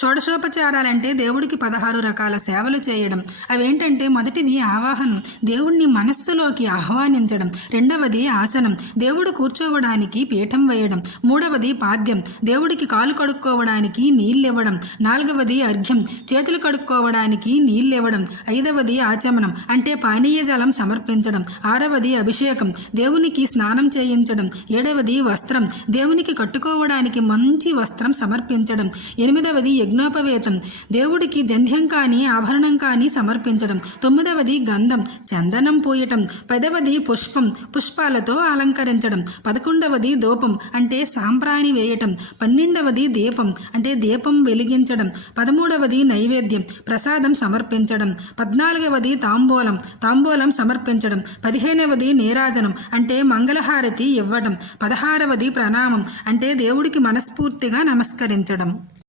షోడశోపచారాలంటే దేవుడికి 16 రకాల సేవలు చేయడం. అవేంటంటే మొదటిది ఆవాహనం, దేవుణ్ణి మనస్సులోకి ఆహ్వానించడం. రెండవది ఆసనం, దేవుడు కూర్చోవడానికి పీఠం వేయడం. మూడవది పాద్యం, దేవుడికి కాలు కడుక్కోవడానికి నీళ్ళివ్వడం. నాలుగవది అర్ఘ్యం, చేతులు కడుక్కోవడానికి నీళ్ళివ్వడం. ఐదవది ఆచమనం అంటే పానీయ జలం సమర్పించడం. ఆరవది అభిషేకం, దేవునికి స్నానం చేయించడం. ఏడవది వస్త్రం, దేవునికి కట్టుకోవడానికి మంచి వస్త్రం సమర్పించడం. ఎనిమిదవది యజ్ఞోపవేతం, దేవుడికి జంధ్యం కానీ ఆభరణం కానీ సమర్పించడం. తొమ్మిదవది గంధం, చందనం పూయటం. పదవది పుష్పం, పుష్పాలతో అలంకరించడం. 11వది ధూపం అంటే సాంబ్రాణి వేయటం. 12వది దీపం అంటే దీపం వెలిగించడం. 13వది నైవేద్యం, ప్రసాదం సమర్పించడం. 14వది తాంబూలం, తాంబూలం సమర్పించడం. 15వది నీరాజనం అంటే మంగళహారతి ఇవ్వడం. 16వది ప్రణామం అంటే దేవుడికి మనస్ఫూర్తిగా నమస్కరించడం.